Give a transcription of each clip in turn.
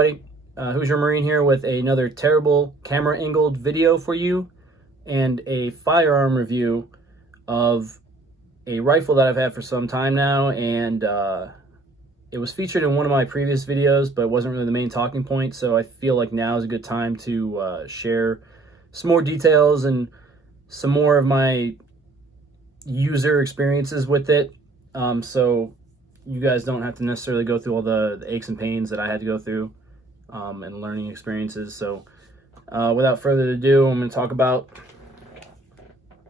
everybody, Who's Your Marine here with another terrible camera angled video for you and a firearm review of a rifle that I've had for some time now, and it was featured in one of my previous videos but it wasn't really the main talking point, so I feel like now is a good time to share some more details and some more of my user experiences with it, so you guys don't have to necessarily go through all the aches and pains that I had to go through and learning experiences. So without further ado, I'm going to talk about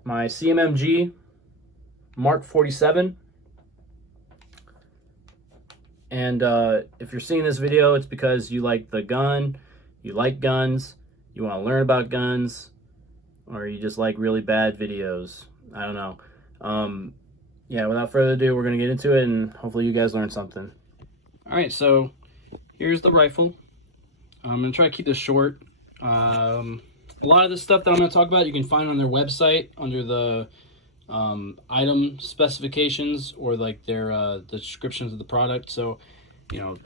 my CMMG Mark 47. And if you're seeing this video, it's because you like the gun, you like guns, you want to learn about guns, or you just like really bad videos. I don't know. Yeah, without further ado, we're going to get into it, and hopefully you guys learn something. All right, so here's the rifle. I'm going to try to keep this short. A lot of this stuff that I'm going to talk about you can find on their website under the item specifications, or like their the descriptions of the product. So, you know,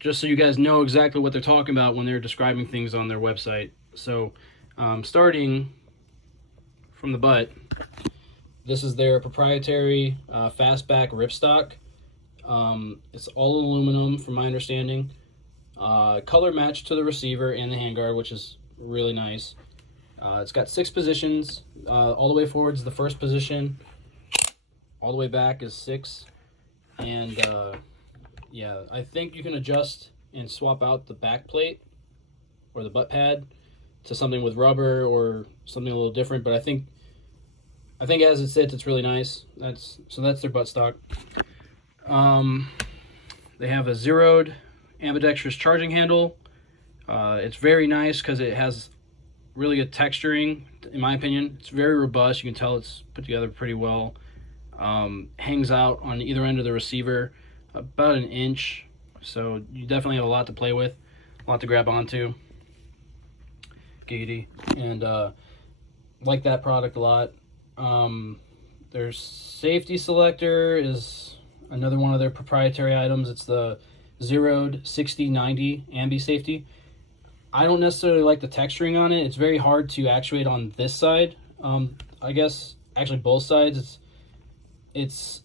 just so you guys know exactly what they're talking about when they're describing things on their website. So, starting from the butt, this is their proprietary fastback ripstock. It's all aluminum from my understanding. Color matched to the receiver and the handguard, which is really nice. It's got 6 positions. All the way forward is the first position. All the way back is 6. And yeah, I think you can adjust and swap out the back plate or the butt pad to something with rubber or something a little different, but I think as it sits, it's really nice. That's their buttstock. They have a zeroed ambidextrous charging handle. It's very nice because it has really good texturing, in my opinion. It's very robust. You can tell it's put together pretty well. Hangs out on either end of the receiver about 1 inch, so you definitely have a lot to play with, a lot to grab onto. Giggity. And like that product a lot. Their safety selector is another one of their proprietary items. It's the zeroed 6090 ambi safety. I don't necessarily like the texturing on it. It's very hard to actuate on this side. I guess actually both sides. It's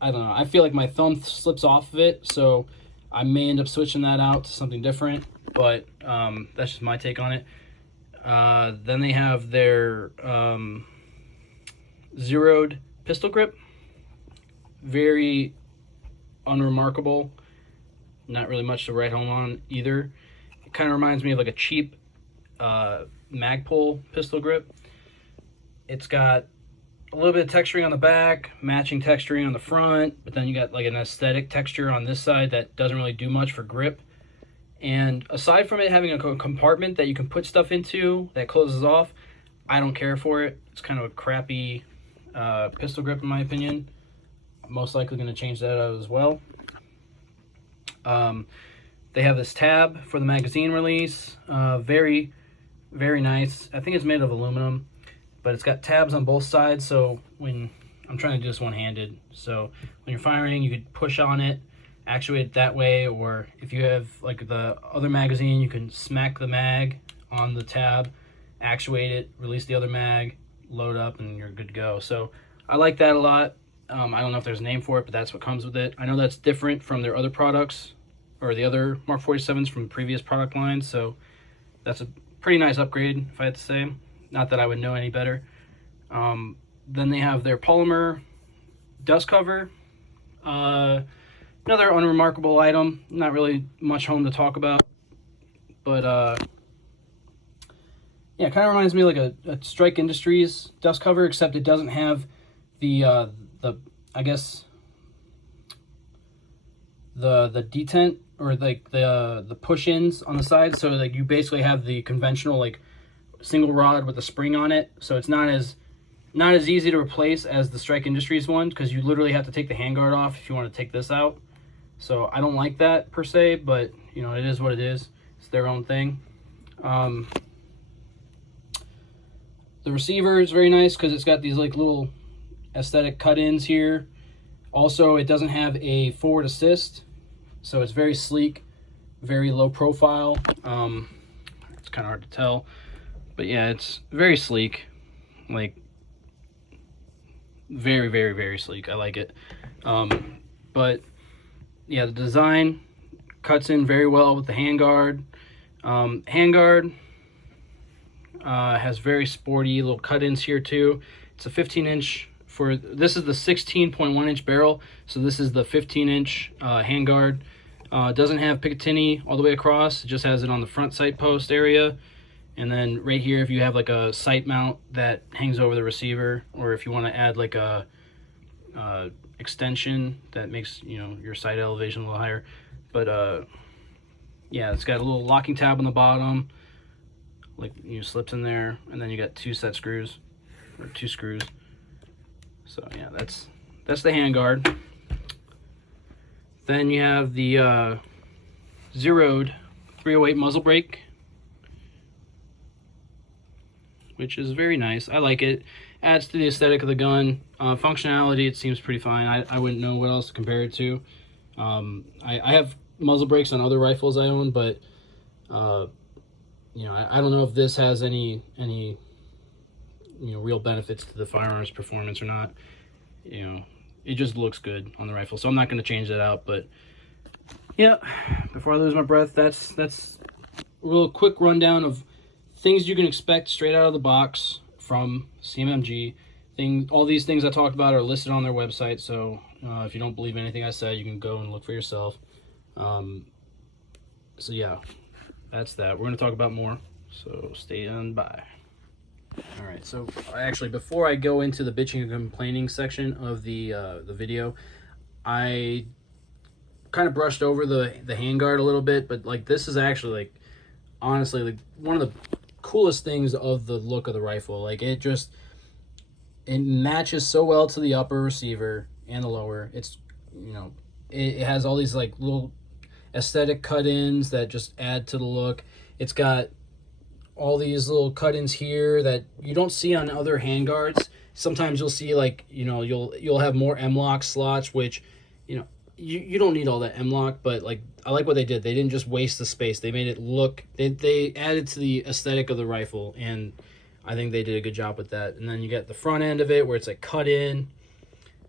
I don't know. I feel like my thumb slips off of it, so I may end up switching that out to something different. But that's just my take on it. Then they have their zeroed pistol grip. Very unremarkable. Not really much to write home on either. It kind of reminds me of like a cheap Magpul pistol grip. It's got a little bit of texturing on the back, matching texturing on the front, but then you got like an aesthetic texture on this side that doesn't really do much for grip. And aside from it having a compartment that you can put stuff into that closes off, I don't care for it. It's kind of a crappy pistol grip in my opinion. I'm most likely going to change that out as well. They have this tab for the magazine release. Very, very nice. I think it's made of aluminum, but it's got tabs on both sides, so when I'm trying to do this one-handed, so when you're firing, you could push on it, actuate it that way, or if you have like the other magazine, you can smack the mag on the tab, actuate it, release the other mag, load up, and you're good to go. So I like that a lot. I don't know if there's a name for it, but that's what comes with it. I know that's different from their other products, or the other Mark 47s from previous product lines, so that's a pretty nice upgrade, if I had to say. Not that I would know any better. Then they have their polymer dust cover. Another unremarkable item. Not really much home to talk about, but yeah, it kind of reminds me of like a Strike Industries dust cover, except it doesn't have the I guess the detent, or like the push-ins on the side. So like you basically have the conventional like single rod with a spring on it, so it's not as easy to replace as the Strike Industries one, because you literally have to take the handguard off if you want to take this out. So I don't like that per se, but you know, it is what it is. It's their own thing. The receiver is very nice because it's got these like little aesthetic cut-ins here. Also, it doesn't have a forward assist, so it's very sleek, very low profile. It's kind of hard to tell, but yeah, it's very sleek, like very, very, very sleek. I like it. But yeah, the design cuts in very well with the handguard. Handguard has very sporty little cut-ins here too. It's a 15-inch for, this is the 16.1-inch barrel, so this is the 15-inch handguard. Doesn't have Picatinny all the way across, it just has it on the front sight post area. And then right here, if you have like a sight mount that hangs over the receiver, or if you want to add like a extension that makes, you know, your sight elevation a little higher. But yeah, it's got a little locking tab on the bottom, like, you know, slips in there, and then you got two set screws, or two screws. So yeah, that's the handguard. Then you have the zeroed 308 muzzle brake, which is very nice. I like it. Adds to the aesthetic of the gun. Functionality, it seems pretty fine. I wouldn't know what else to compare it to. I have muzzle brakes on other rifles I own, but you know, I don't know if this has any you know, real benefits to the firearm's performance or not. You know, it just looks good on the rifle, so I'm not going to change that out. But yeah, before I lose my breath, that's a real quick rundown of things you can expect straight out of the box from CMMG. All these things I talked about are listed on their website, so if you don't believe anything I said, you can go and look for yourself. So yeah, that's that. We're going to talk about more, so stay on by. All right, so actually, before I go into the bitching and complaining section of the video, I kind of brushed over the handguard a little bit, but like, this is actually, like, honestly, like, one of the coolest things of the look of the rifle. Like, it matches so well to the upper receiver and the lower. It's, you know, it has all these like little aesthetic cut-ins that just add to the look. It's got all these little cut-ins here that you don't see on other handguards. Sometimes you'll see, like, you know, you'll have more M-lock slots, which, you know, you don't need all that M-lock, but like, I like what they did. They didn't just waste the space. They made it look, they added to the aesthetic of the rifle, and I think they did a good job with that. And then you get the front end of it where it's like cut in,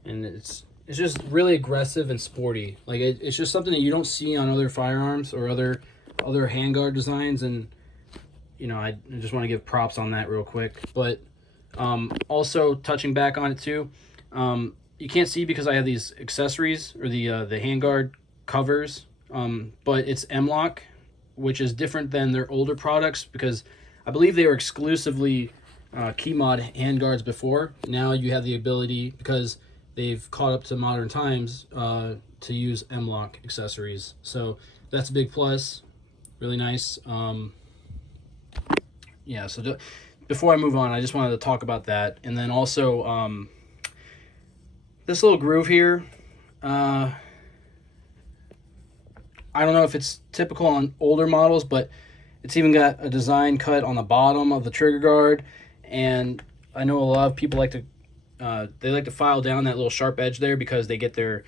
and it's just really aggressive and sporty. Like, it's just something that you don't see on other firearms or other handguard designs. And you know, I just want to give props on that real quick. But also touching back on it too, you can't see because I have these accessories, or the handguard covers, but it's M-lock, which is different than their older products, because I believe they were exclusively key mod handguards before. Now you have the ability, because they've caught up to modern times, to use M-lock accessories. So that's a big plus. Really nice. Yeah, so before I move on, I just wanted to talk about that. And then also, this little groove here, I don't know if it's typical on older models, but it's even got a design cut on the bottom of the trigger guard. And I know a lot of people like to, they like to file down that little sharp edge there because they get their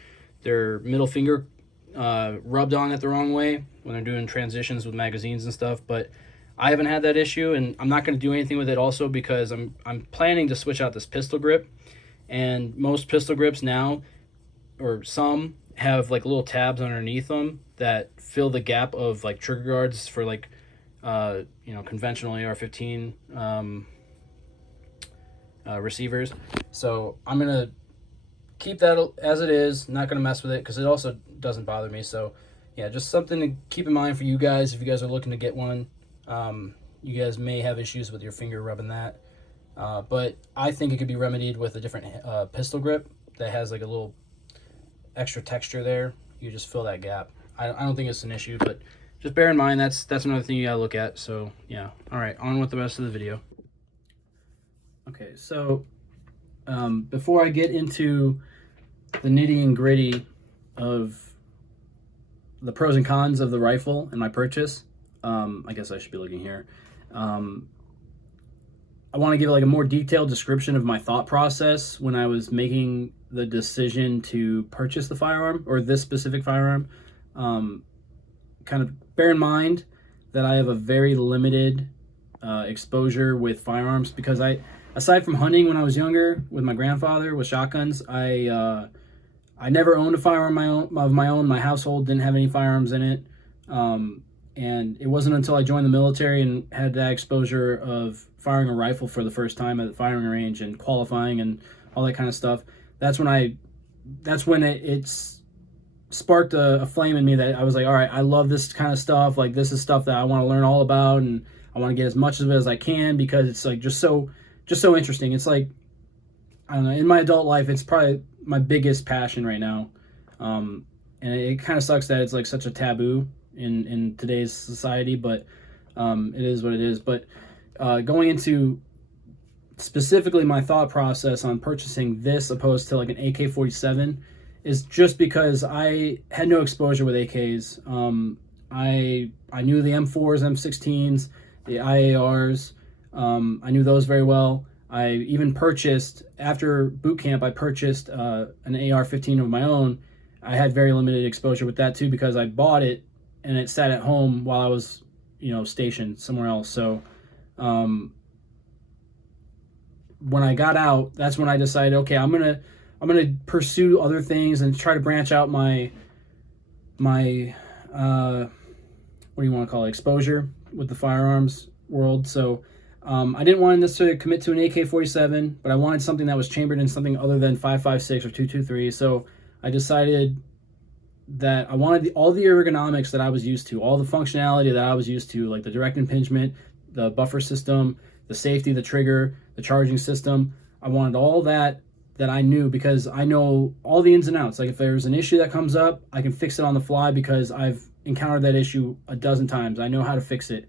middle finger rubbed on it the wrong way when they're doing transitions with magazines and stuff. But I haven't had that issue, and I'm not going to do anything with it also because I'm planning to switch out this pistol grip. And most pistol grips now, or some, have like little tabs underneath them that fill the gap of like trigger guards for like you know, conventional AR-15 receivers. So I'm gonna keep that as it is, not gonna mess with it because it also doesn't bother me. So yeah, just something to keep in mind for you guys if you guys are looking to get one. You guys may have issues with your finger rubbing that, but I think it could be remedied with a different pistol grip that has like a little extra texture there. You just fill that gap. I don't think it's an issue, but just bear in mind that's another thing you gotta look at. So yeah, all right, on with the rest of the video. Okay, so before I get into the nitty and gritty of the pros and cons of the rifle and my purchase, I guess I should be looking here. I want to give like a more detailed description of my thought process when I was making the decision to purchase the firearm, or this specific firearm, kind of bear in mind that I have a very limited exposure with firearms, because aside from hunting when I was younger with my grandfather with shotguns, I never owned a firearm of my own. My household didn't have any firearms in it. And it wasn't until I joined the military and had that exposure of firing a rifle for the first time at the firing range and qualifying and all that kind of stuff. That's when it's sparked a flame in me that I was like, all right, I love this kind of stuff. Like, this is stuff that I want to learn all about, and I want to get as much of it as I can, because it's like just so interesting. It's like, I don't know, in my adult life, it's probably my biggest passion right now. And it kind of sucks that it's like such a taboo in today's society, but it is what it is. But going into specifically my thought process on purchasing this opposed to like an AK-47 is just because I had no exposure with AKs. I knew the M4s, M16s, the IARs. I knew those very well. I even purchased, after boot camp, I purchased an AR-15 of my own. I had very limited exposure with that too, because I bought it and it sat at home while I was, stationed somewhere else. So when I got out, that's when I decided, okay, I'm gonna pursue other things and try to branch out my what do you want to call it, exposure with the firearms world. So I didn't want to necessarily commit to an AK-47, but I wanted something that was chambered in something other than 5.56 or 2.23. So I decided that I wanted all the ergonomics that I was used to, all the functionality that I was used to, like the direct impingement, the buffer system, the safety, the trigger, the charging system. I wanted all that I knew, because I know all the ins and outs. Like, if there's an issue that comes up, I can fix it on the fly, because I've encountered that issue a dozen times. I know how to fix it.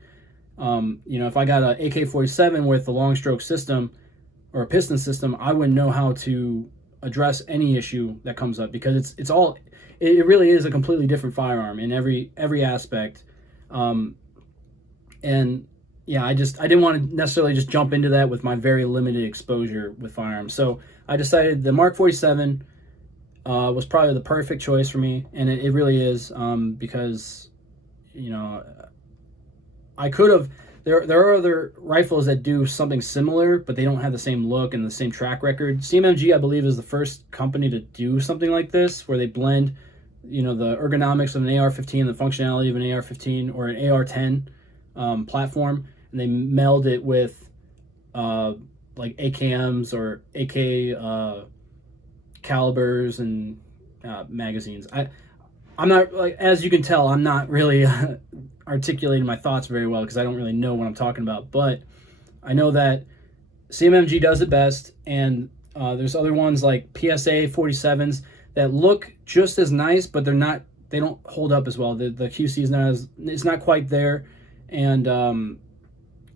If I got an AK-47 with a long stroke system or a piston system, I wouldn't know how to address any issue that comes up, because it really is a completely different firearm in every aspect. And yeah, I didn't want to necessarily just jump into that with my very limited exposure with firearms. So I decided the Mark 47 was probably the perfect choice for me, and it really is, because I could have. There are other rifles that do something similar, but they don't have the same look and the same track record. CMMG, I believe, is the first company to do something like this, where they blend, the ergonomics of an AR-15 and the functionality of an AR-15 or an AR-10 platform, and they meld it with like AKMs or AK calibers and magazines. I'm not, like, as you can tell, I'm not really articulating my thoughts very well, because I don't really know what I'm talking about. But I know that CMMG does it best, and there's other ones like PSA 47s that look just as nice, but they don't hold up as well. The QC is not quite there. And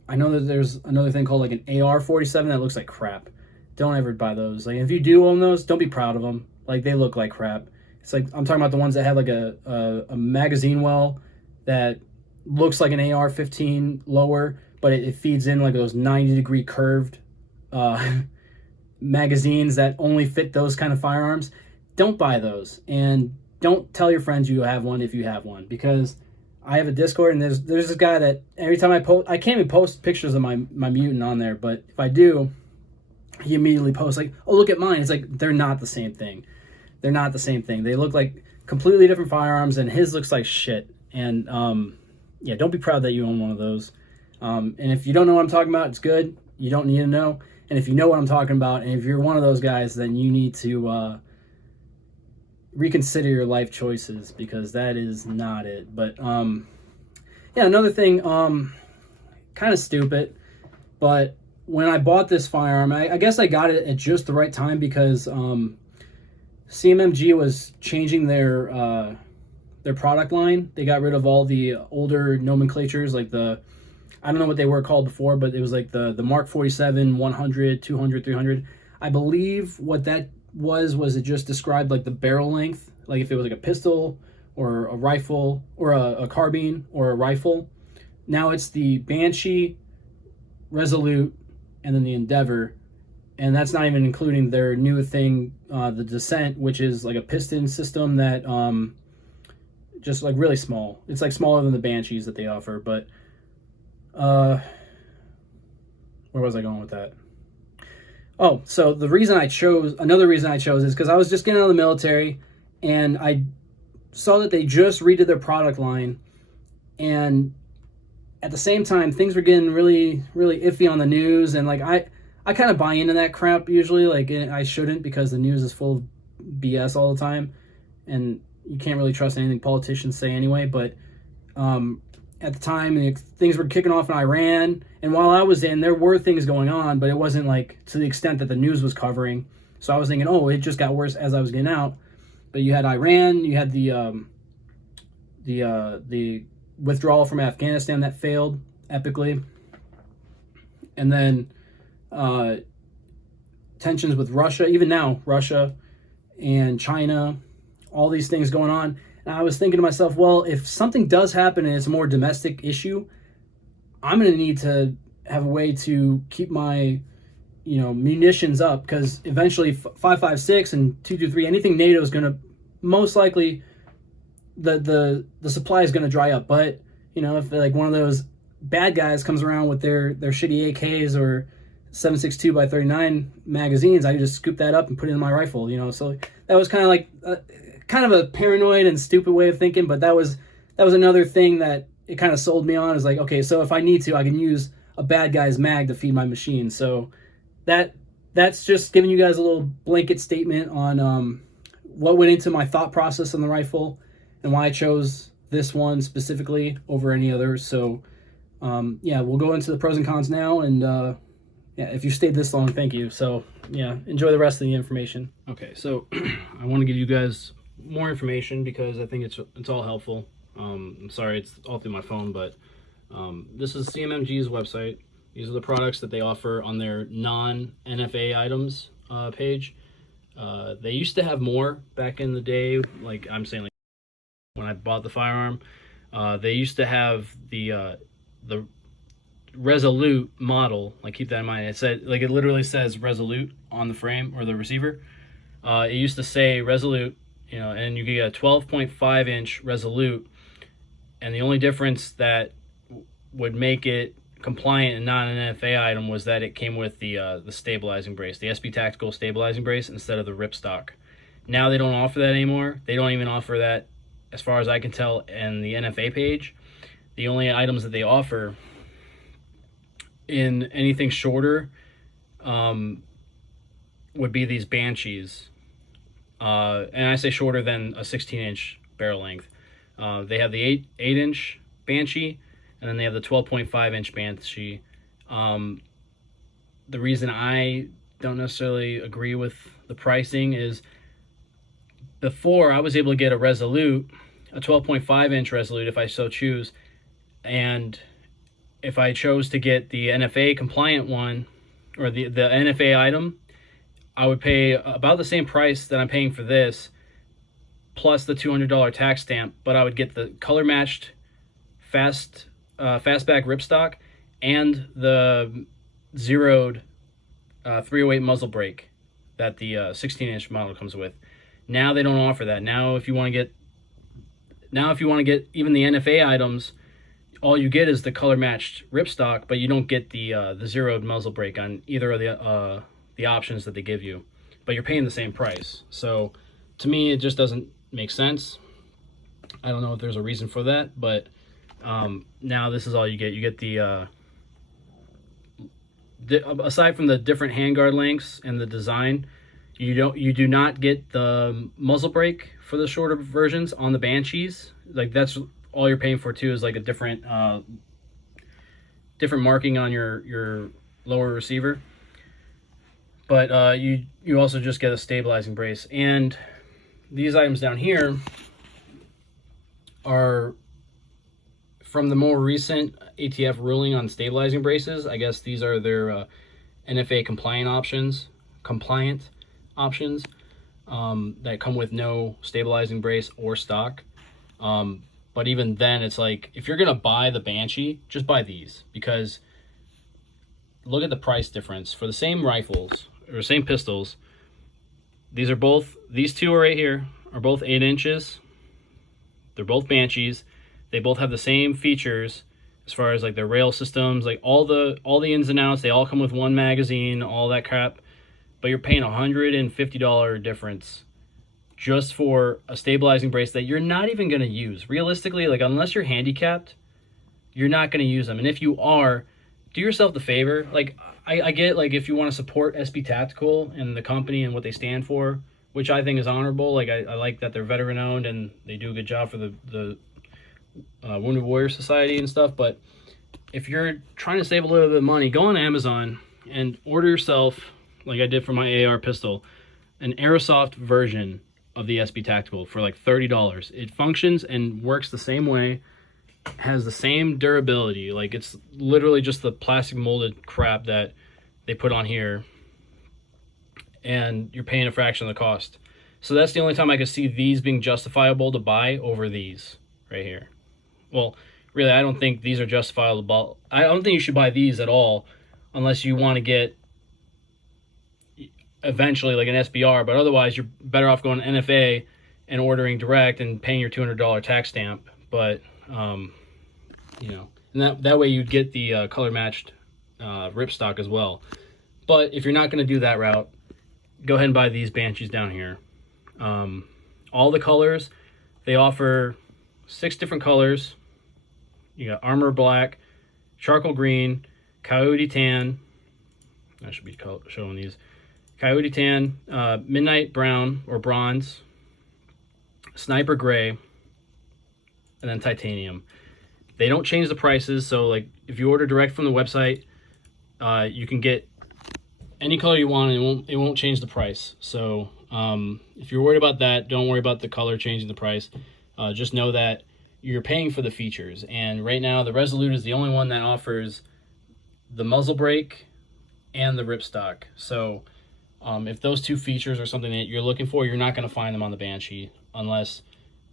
I know that there's another thing called like an AR-47 that looks like crap. Don't ever buy those. Like, if you do own those, don't be proud of them. Like, they look like crap. It's like, I'm talking about the ones that have like a magazine well that looks like an AR-15 lower, but it feeds in like those 90-degree curved magazines that only fit those kind of firearms. Don't buy those, and don't tell your friends you have one if you have one, because I have a Discord, and there's this guy that every time I post, I can't even post pictures of my Mutant on there, but if I do, he immediately posts like, oh, look at mine. It's like, they're not the same thing. They're not the same thing. They look like completely different firearms, and his looks like shit. And yeah, don't be proud that you own one of those. And if you don't know what I'm talking about, it's good. You don't need to know. And if you know what I'm talking about, and if you're one of those guys, then you need to reconsider your life choices, because that is not it. But yeah, another thing, kind of stupid, but when I bought this firearm, I guess I got it at just the right time, because CMMG was changing their product line. They got rid of all the older nomenclatures, like I don't know what they were called before, but it was like the Mark 47, 100, 200, 300. I believe what that was it just described like the barrel length, like if it was like a pistol or a rifle or a carbine or a rifle. Now it's the Banshee, Resolute, and then the Endeavor, and that's not even including their new thing, the Descent, which is like a piston system that just like really small. It's like smaller than the Banshees that they offer. But where was I going with that? Oh, so another reason I chose is because I was just getting out of the military, and I saw that they just redid their product line, and at the same time things were getting really iffy on the news, and like I kind of buy into that crap usually. Like, I shouldn't, because the news is full of BS all the time, and you can't really trust anything politicians say anyway. But at the time, things were kicking off in Iran, and while I was in, there were things going on, but it wasn't like to the extent that the news was covering. So I was thinking, oh, it just got worse as I was getting out. But you had Iran, you had the withdrawal from Afghanistan that failed epically, and then tensions with Russia, even now, Russia and China, all these things going on. And I was thinking to myself, well, if something does happen and it's a more domestic issue, I'm going to need to have a way to keep my, munitions up, because eventually 5.56 and 2.23, anything NATO is going to most likely, the supply is going to dry up. But if like one of those bad guys comes around with their shitty AKs or 7.62 by 39 magazines, I can just scoop that up and put it in my rifle. So that was kind of like kind of a paranoid and stupid way of thinking, but that was another thing that it kind of sold me on. Is like, okay, so if I need to, I can use a bad guy's mag to feed my machine. So that's just giving you guys a little blanket statement on what went into my thought process on the rifle and why I chose this one specifically over any others. So yeah, we'll go into the pros and cons now, and yeah, if you stayed this long, thank you. So yeah, enjoy the rest of the information. Okay, so I want to give you guys more information because I think it's all helpful. I'm sorry it's all through my phone, but this is CMMG's website. These are the products that they offer on their non-NFA items page. They used to have more back in the day, like I'm saying, like when I bought the firearm. They used to have the Resolute model. Like, keep that in mind. It said, like, it literally says Resolute on the frame or the receiver. It used to say Resolute, and you get a 12.5 inch Resolute, and the only difference that would make it compliant and not an NFA item was that it came with the stabilizing brace, the SB Tactical stabilizing brace, instead of the ripstock. Now they don't offer that anymore. They don't even offer that, as far as I can tell, in the NFA page. The only items that they offer in anything shorter would be these Banshees. And I say shorter than a 16 inch barrel length. They have the 8 inch Banshee, and then they have the 12.5 inch Banshee. The reason I don't necessarily agree with the pricing is, before I was able to get a Resolute, a 12.5 inch Resolute if I so choose, and if I chose to get the NFA compliant one, or the NFA item, I would pay about the same price that I'm paying for this, plus the $200 tax stamp, but I would get the color matched fastback ripstock and the zeroed 308 muzzle brake that the 16 inch model comes with. Now they don't offer that. Now if you want to get even the NFA items, all you get is the color matched ripstock, but you don't get the zeroed muzzle brake on either of the options that they give you. But you're paying the same price. So to me, it just doesn't make sense. I don't know if there's a reason for that, but now this is all you get. You get the aside from the different handguard lengths and the design, you do not get the muzzle brake for the shorter versions on the Banshees. Like, that's all you're paying for too, is like a different marking on your lower receiver. But you also just get a stabilizing brace. And these items down here are from the more recent ATF ruling on stabilizing braces. I guess these are their NFA compliant options that come with no stabilizing brace or stock. But even then, it's like, if you're gonna buy the Banshee, just buy these, because look at the price difference for the same rifles or same pistols. These two are right here, are both 8 inches. They're both Banshees. They both have the same features as far as like their rail systems, like all the ins and outs. They all come with one magazine, all that crap. But you're paying $150 difference just for a stabilizing brace that you're not even going to use. Realistically, like unless you're handicapped, you're not going to use them. And if you are, do yourself the favor. Like I get like if you want to support SB Tactical and the company and what they stand for, which I think is honorable. Like I like that they're veteran owned and they do a good job for the Wounded Warrior Society and stuff. But if you're trying to save a little bit of money, go on Amazon and order yourself, like I did for my AR pistol, an airsoft version of the SB Tactical for like $30. It functions and works the same way, has the same durability. Like it's literally just the plastic molded crap that they put on here, and you're paying a fraction of the cost. So that's the only time I could see these being justifiable to buy over these right here. Well, really, I don't think these are justifiable. I don't think you should buy these at all unless you want to get eventually like an SBR, but otherwise you're better off going to NFA and ordering direct and paying your $200 tax stamp. But you know, and that way you'd get the color matched ripstock as well. But if you're not going to do that route, go ahead and buy these Banshees down here. All the colors, they offer 6 different colors. You got Armor Black, Charcoal Green, Coyote Tan. I should be showing these. Coyote Tan, Midnight Brown or Bronze, Sniper Gray, and then Titanium. They don't change the prices, so like if you order direct from the website, you can get any color you want, and it won't change the price. So if you're worried about that, don't worry about the color changing the price. Just know that you're paying for the features. And right now, the Resolute is the only one that offers the muzzle brake and the ripstock. So if those 2 features are something that you're looking for, you're not going to find them on the Banshee unless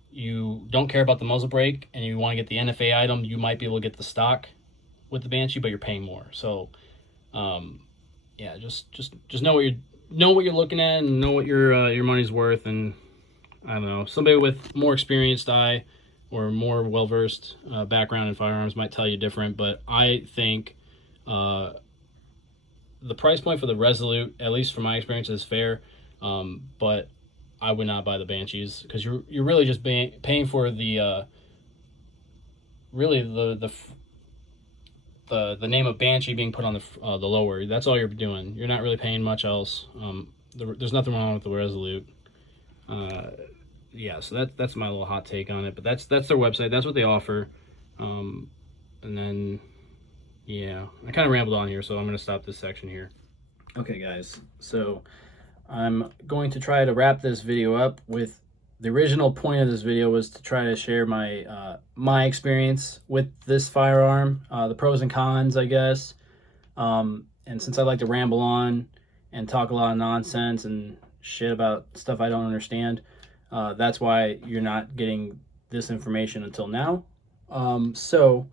you don't care about the muzzle brake and you want to get the NFA item. You might be able to get the stock with the Banshee, but you're paying more. So yeah, just know what you're looking at and know what your money's worth. And I don't know, somebody with more experienced eye or more well-versed background in firearms might tell you different, but I think the price point for the Resolute, at least from my experience, is fair. But I would not buy the Banshees because you're really just paying for the really the name of Banshee being put on the lower. That's all you're doing. You're not really paying much else. There's nothing wrong with the Resolute. Yeah, so that's my little hot take on it. But that's their website. That's what they offer. And then yeah, I kind of rambled on here, so I'm going to stop this section here. Okay, guys. So I'm going to try to wrap this video up with the original point of this video was to try to share my my experience with this firearm, the pros and cons, I guess. And since I like to ramble on and talk a lot of nonsense and shit about stuff I don't understand, that's why you're not getting this information until now. So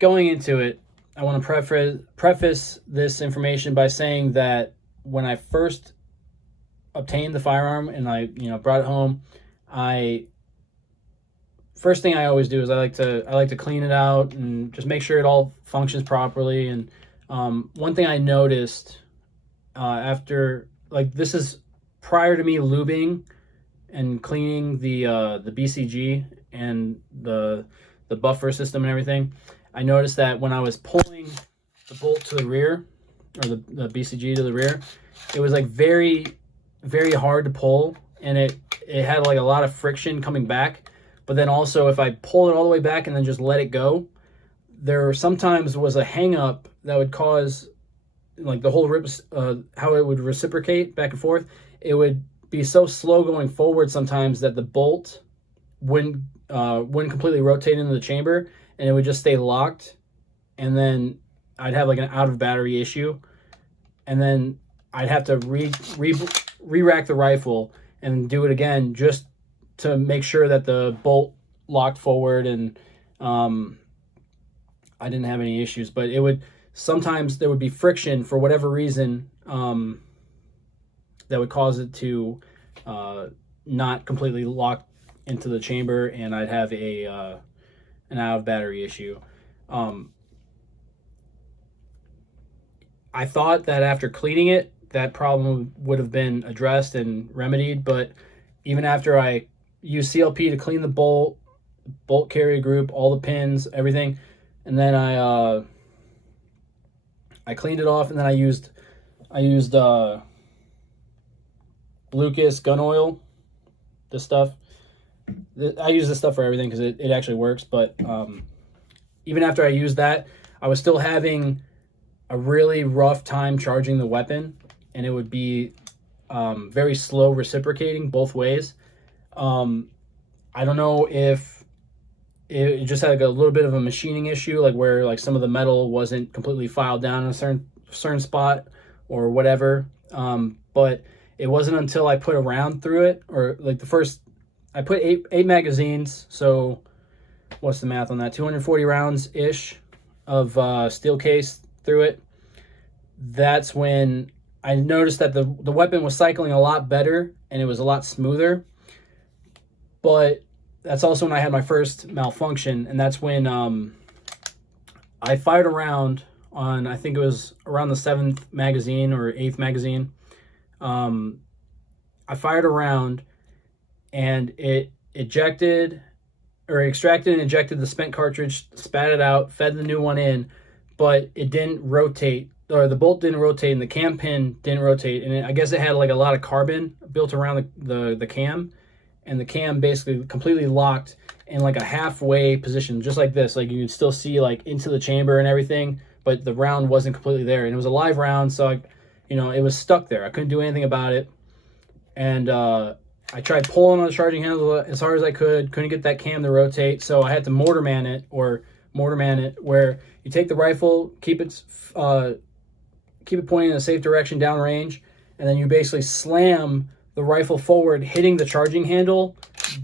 going into it, I want to preface this information by saying that when I first obtained the firearm and I brought it home, first thing I always do is I like to clean it out and just make sure it all functions properly. And one thing I noticed after, like, this is prior to me lubing and cleaning the BCG and the buffer system and everything, I noticed that when I was pulling the bolt to the rear, or the BCG to the rear, it was like very, very hard to pull, and it had like a lot of friction coming back. But then also if I pull it all the way back and then just let it go, there sometimes was a hang up that would cause like the whole how it would reciprocate back and forth. It would be so slow going forward sometimes that the bolt wouldn't completely rotate into the chamber, and it would just stay locked, and then I'd have like an out of battery issue, and then I'd have to re-rack the rifle and do it again just to make sure that the bolt locked forward, and I didn't have any issues. But it would sometimes there would be friction for whatever reason that would cause it to not completely lock into the chamber, and I'd have an out of battery issue. I thought that after cleaning it, that problem would have been addressed and remedied, but even after I used CLP to clean the bolt carrier group, all the pins, everything, and then I cleaned it off, and then I used Lucas gun oil, this stuff. I use this stuff for everything because it actually works, but even after I used that, I was still having a really rough time charging the weapon, and it would be very slow reciprocating both ways. I don't know if it just had like a little bit of a machining issue, like where like some of the metal wasn't completely filed down in a certain spot or whatever. But it wasn't until I put a round through it, or like I put eight magazines. So what's the math on that? 240 rounds ish of steel case through it. That's when I noticed that the weapon was cycling a lot better and it was a lot smoother. But that's also when I had my first malfunction, and that's when I fired a round on, I think it was around the 7th magazine or 8th magazine. I fired a round, and it extracted and ejected the spent cartridge, spat it out, fed the new one in, but it didn't rotate, or the bolt didn't rotate, and the cam pin didn't rotate, and I guess it had like a lot of carbon built around the cam, and the cam basically completely locked in like a halfway position, just like this. Like you could still see like into the chamber and everything, but the round wasn't completely there, and it was a live round, so it was stuck there. I couldn't do anything about it, and I tried pulling on the charging handle as hard as I couldn't get that cam to rotate, so I had to mortar man it, where you take the rifle, keep it pointing in a safe direction downrange, and then you basically slam the rifle forward, hitting the charging handle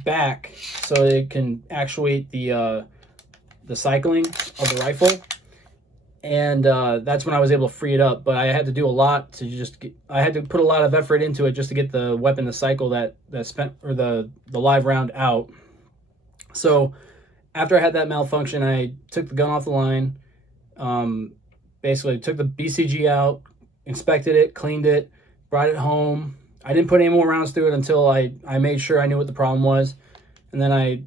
back so it can actuate the cycling of the rifle. And that's when I was able to free it up. But I had to do a lot to I had to put a lot of effort into it just to get the weapon to cycle the live round out. So after I had that malfunction, I took the gun off the line, basically took the BCG out, inspected it, cleaned it, brought it home. I didn't put any more rounds through it until I made sure I knew what the problem was. And then I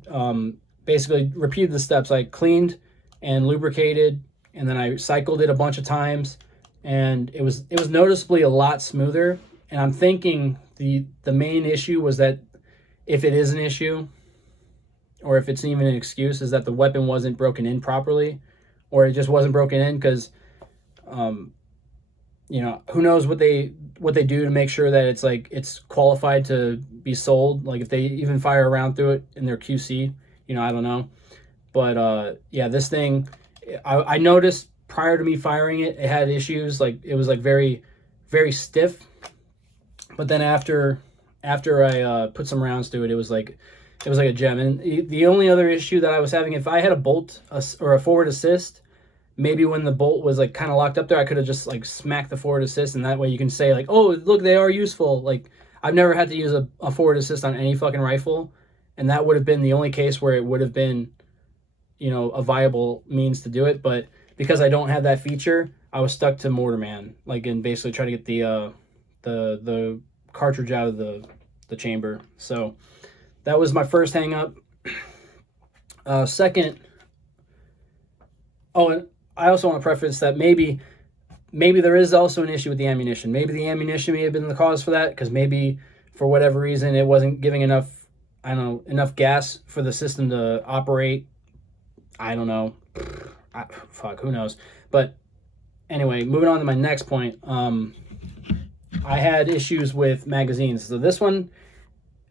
basically repeated the steps. I cleaned and lubricated, and then I cycled it a bunch of times, and it was noticeably a lot smoother. And I'm thinking the main issue was that, if it is an issue, or if it's even an excuse, is that the weapon wasn't broken in properly, or it just wasn't broken in because who knows what they do to make sure that it's qualified to be sold. Like if they even fire a round through it in their QC, I don't know. But yeah, this thing, I noticed prior to me firing it, it had issues. Like it was like very, very stiff. But then after I put some rounds through it, it was like a gem. And the only other issue that I was having, if I had a bolt or a forward assist, maybe when the bolt was like kind of locked up there, I could have just like smacked the forward assist, and that way you can say like, oh, look, they are useful. Like I've never had to use a forward assist on any fucking rifle, and that would have been the only case where it would have been, a viable means to do it. But because I don't have that feature, I was stuck to mortarman, like, and basically try to get the cartridge out of the chamber. So that was my first hang up. Second, and I also want to preface that maybe there is also an issue with the ammunition. Maybe the ammunition may have been the cause for that, because maybe for whatever reason it wasn't giving enough gas for the system to operate. I don't know. Who knows? But anyway, moving on to my next point. I had issues with magazines. So this one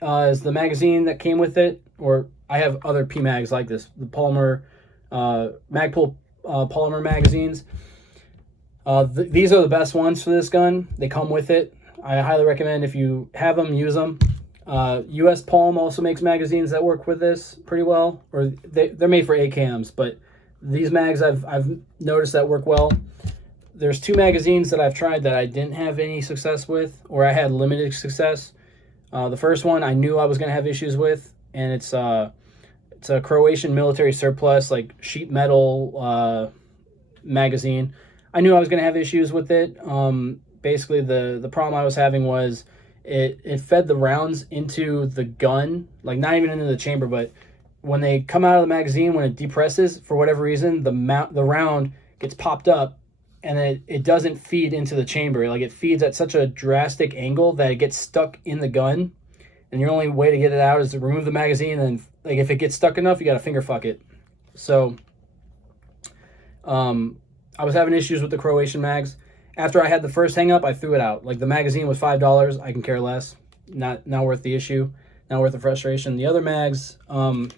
is the magazine that came with it, or I have other PMags like this, the polymer Magpul polymer magazines. These are the best ones for this gun. They come with it. I highly recommend, if you have them, use them. US Palm also makes magazines that work with this pretty well, or they're made for ACAMs, but these mags I've noticed that work well. There's two magazines that I've tried that I didn't have any success with, or I had limited success. The first one I knew I was going to have issues with. and it's a Croatian military surplus, like sheet metal magazine. I knew I was going to have issues with it. Basically, the problem I was having was it fed the rounds into the gun, like not even into the chamber, but when they come out of the magazine, when it depresses, for whatever reason, the round gets popped up, and it doesn't feed into the chamber. Like, it feeds at such a drastic angle that it gets stuck in the gun, and your only way to get it out is to remove the magazine, and like if it gets stuck enough, you got to finger fuck it. So I was having issues with the Croatian mags. After I had the first hang up, I threw it out. Like, the magazine was $5. I can care less. Not worth the issue. Not worth the frustration. The other mags, I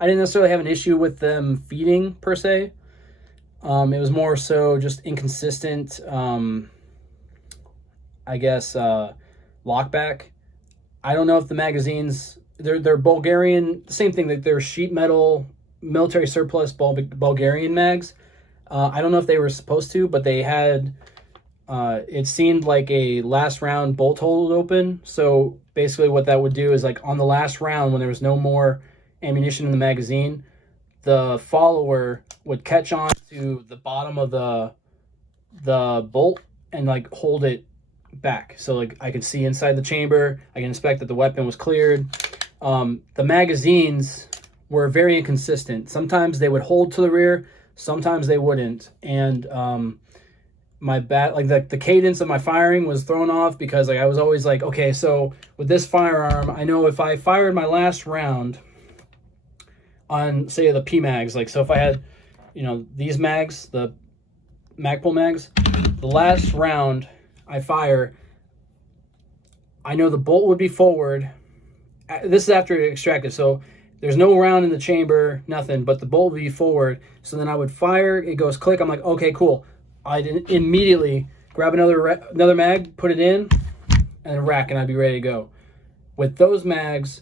didn't necessarily have an issue with them feeding per se. It was more so just inconsistent, I guess, lockback. I don't know if the magazines, they're Bulgarian, same thing, that they're sheet metal military surplus Bulgarian mags. I don't know if they were supposed to, but they had, it seemed like a last round bolt hole open. So basically what that would do is, like, on the last round, when there was no more ammunition in the magazine, the follower would catch on to the bottom of the bolt and, like, hold it back. So, like, I could see inside the chamber. I can inspect that the weapon was cleared. The magazines were very inconsistent. Sometimes they would hold to the rear, sometimes they wouldn't. And my the cadence of my firing was thrown off, because, like, I was always like, okay, so with this firearm, I know if I fired my last round on, say, the P mags, like, so if I had, you know, these mags, the Magpul mags, the last round I fire, I know the bolt would be forward. This is after it extracted, so there's no round in the chamber, nothing, but the bolt would be forward. So then I would fire, it goes click, I'm like, okay, cool. I'd immediately grab another mag, put it in, and rack, and I'd be ready to go. With those mags,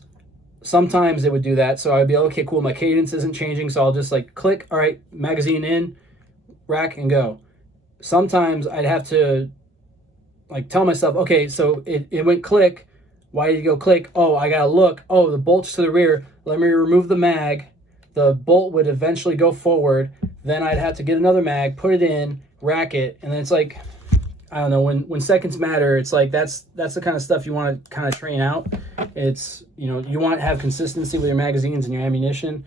sometimes it would do that, so I'd be like, okay, cool, my cadence isn't changing, so I'll just, like, click, all right, magazine in, rack, and go. Sometimes I'd have to, like, tell myself, okay, so it went click. Why did you go click? Oh, I gotta look. Oh, the bolt's to the rear. Let me remove the mag. The bolt would eventually go forward. Then I'd have to get another mag, put it in, rack it, and then it's like, I don't know, when seconds matter, it's like that's the kind of stuff you want to kind of train out. It's, you know, you want to have consistency with your magazines and your ammunition.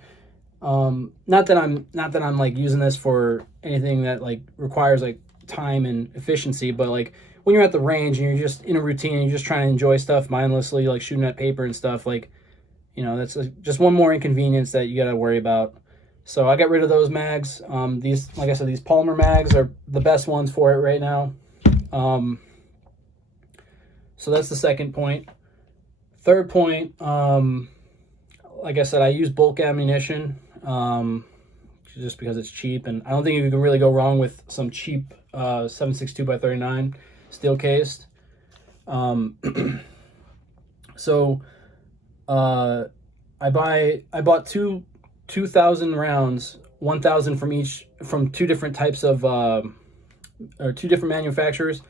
Not that I'm like using this for anything that, like, requires, like, time and efficiency, but, like, when you're at the range and you're just in a routine and you're just trying to enjoy stuff mindlessly, like shooting at paper and stuff, like, you know, that's just one more inconvenience that you got to worry about. So I got rid of those mags. These, like I said, these polymer mags are the best ones for it right now. So that's the second point. Third point, like I said, I use bulk ammunition, just because it's cheap, and I don't think you can really go wrong with some cheap 7.62x39 steel cased. So I bought 2,000 rounds, 1,000 from two different types of or two different manufacturers,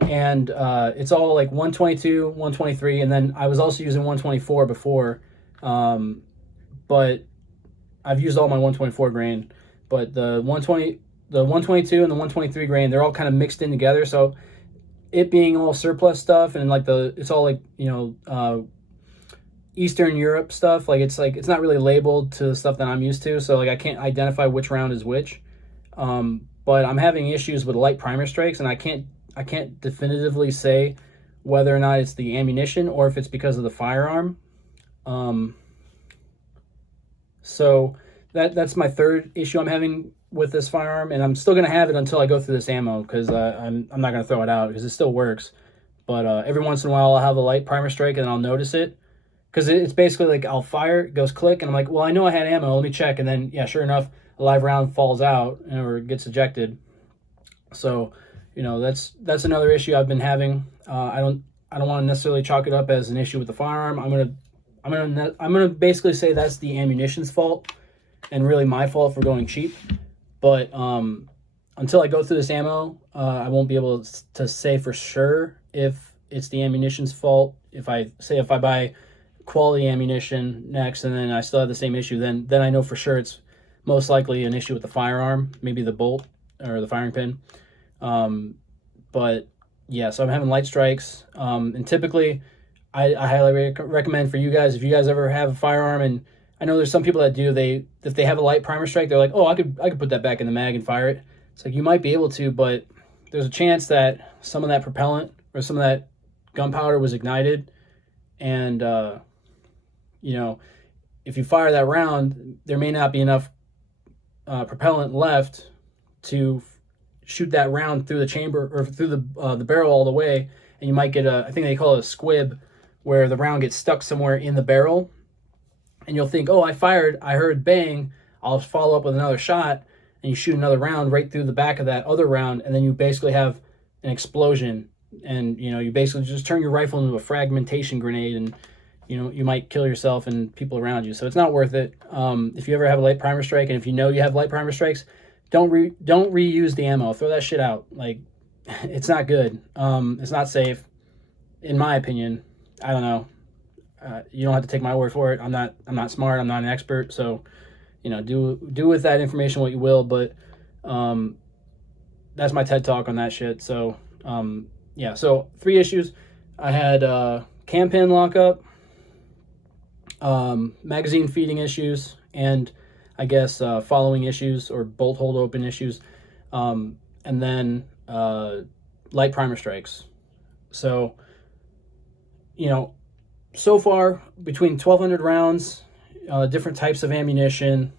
and it's all like 122, 123, and then I was also using 124 before, but I've used all my 124 grain, but the 122 and the 123 grain, they're all kind of mixed in together. So it being all surplus stuff, and like it's all, like, you know, Eastern Europe stuff, like it's not really labeled to the stuff that I'm used to, so, like, I can't identify which round is which. But I'm having issues with light primer strikes, and I can't definitively say whether or not it's the ammunition or if it's because of the firearm. So that's my third issue I'm having with this firearm, and I'm still gonna have it until I go through this ammo, because I'm not gonna throw it out because it still works. But every once in a while I'll have a light primer strike and I'll notice it, because it's basically like I'll fire, it goes click, and I'm like, well, I know I had ammo, let me check, and then, yeah, sure enough, a live round falls out or gets ejected. So, you know, that's another issue I've been having. I don't want to necessarily chalk it up as an issue with the firearm. I'm gonna basically say that's the ammunition's fault, and really my fault for going cheap. But until I go through this ammo, I won't be able to say for sure if it's the ammunition's fault. If I buy quality ammunition next, and then I still have the same issue, then I know for sure it's most likely an issue with the firearm, maybe the bolt or the firing pin. But yeah, so I'm having light strikes, and typically I highly recommend for you guys, if you guys ever have a firearm, and I know there's some people that do, if they have a light primer strike, they're like, oh, I could put that back in the mag and fire it. It's like, you might be able to, but there's a chance that some of that propellant or some of that gunpowder was ignited, and you know, if you fire that round, there may not be enough propellant left to shoot that round through the chamber or through the barrel all the way, and you might get I think they call it a squib, where the round gets stuck somewhere in the barrel, and you'll think, oh, I heard bang, I'll follow up with another shot, and you shoot another round right through the back of that other round, and then you basically have an explosion, and you basically just turn your rifle into a fragmentation grenade, and you might kill yourself and people around you. So it's not worth it. If you ever have a light primer strike, and if you know you have light primer strikes, don't reuse the ammo. Throw that shit out. Like, it's not good. It's not safe, in my opinion. I don't know. You don't have to take my word for it. I'm not smart. I'm not an expert. So, do with that information what you will. But that's my TED talk on that shit. So yeah. So 3 issues. I had cam pin lockup, magazine feeding issues, and I guess following issues or bolt hold open issues, and then light primer strikes. So, so far between 1,200 rounds, different types of ammunition,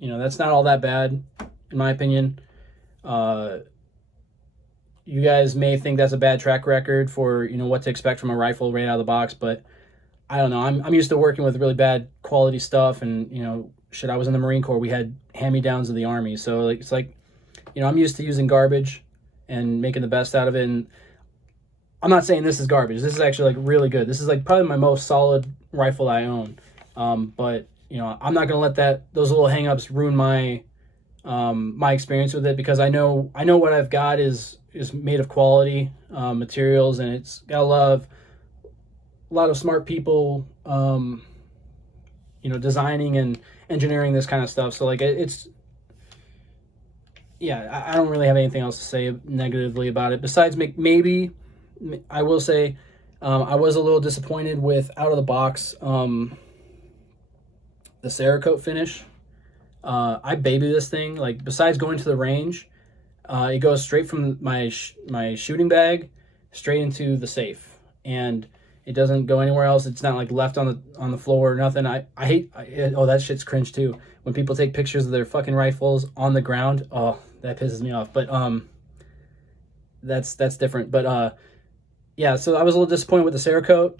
that's not all that bad, in my opinion. You guys may think that's a bad track record for, what to expect from a rifle right out of the box, but I don't know. I'm used to working with really bad quality stuff, and, shit, I was in the Marine Corps. We had hand-me-downs of the Army. So it's like, I'm used to using garbage and making the best out of it. And I'm not saying this is garbage. This is actually like really good. This is like probably my most solid rifle I own. But I'm not gonna let those little hangups ruin my my experience with it, because I know what I've got is made of quality materials, and it's got a lot of smart people designing and engineering this kind of stuff. So like it's yeah, I don't really have anything else to say negatively about it, besides maybe I will say I was a little disappointed with out of the box the Cerakote finish. I baby this thing, like, besides going to the range, it goes straight from my shooting bag straight into the safe, and it doesn't go anywhere else. It's not like left on the floor or nothing. I hate that shit's cringe too, when people take pictures of their fucking rifles on the ground. Oh, that pisses me off. But that's different. But yeah, so I was a little disappointed with the Cerakote.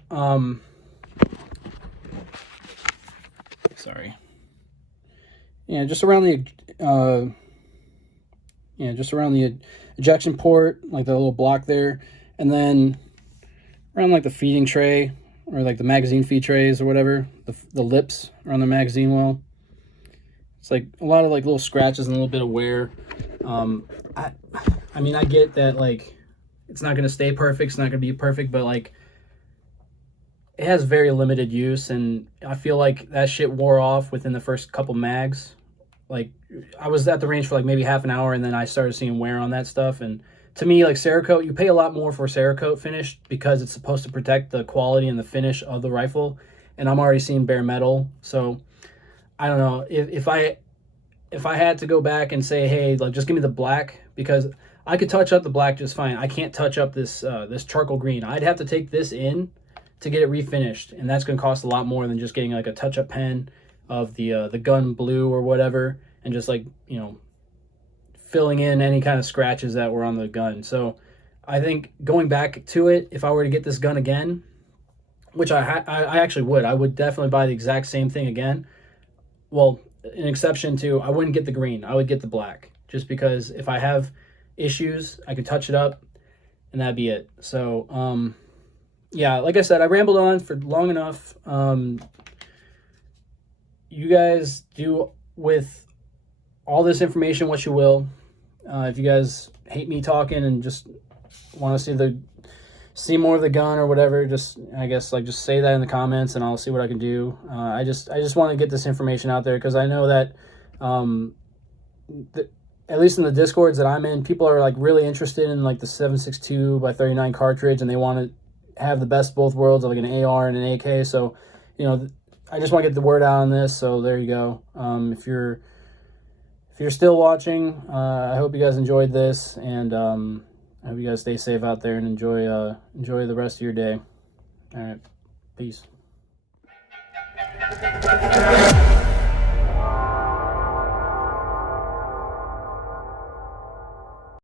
Sorry. Yeah, just around the ejection port, like the little block there, and then around like the feeding tray, or like the magazine feed trays or whatever, the lips around the magazine well. It's like a lot of like little scratches and a little bit of wear. I mean, I get that, like, it's not going to stay perfect, it's not going to be perfect, but like, it has very limited use, and I feel like that shit wore off within the first couple mags. Like, I was at the range for like maybe half an hour, and then I started seeing wear on that stuff. And to me, like, Cerakote, you pay a lot more for Cerakote finish because it's supposed to protect the quality and the finish of the rifle, and I'm already seeing bare metal. So I don't know, if I had to go back and say, hey, like, just give me the black, because I could touch up the black just fine. I can't touch up this this charcoal green. I'd have to take this in to get it refinished, and that's going to cost a lot more than just getting like a touch-up pen of the gun blue or whatever, and just like, filling in any kind of scratches that were on the gun. So I think going back to it, if I were to get this gun again, which I actually would, I would definitely buy the exact same thing again. Well, an exception to, I wouldn't get the green, I would get the black, just because if I have issues, I could touch it up and that'd be it. So yeah, like I said, I rambled on for long enough. You guys do with all this information what you will. If you guys hate me talking and just want to see the see more of the gun or whatever, just I guess like just say that in the comments and I'll see what I can do. I just want to get this information out there because I know that at least in the discords that I'm in, people are like really interested in like the 7.62 by 39 cartridge, and they want to have the best of both worlds, like an AR and an AK. So, you know, I just want to get the word out on this. So there you go. If you're still watching, I hope you guys enjoyed this, and I hope you guys stay safe out there and enjoy the rest of your day. All right, peace.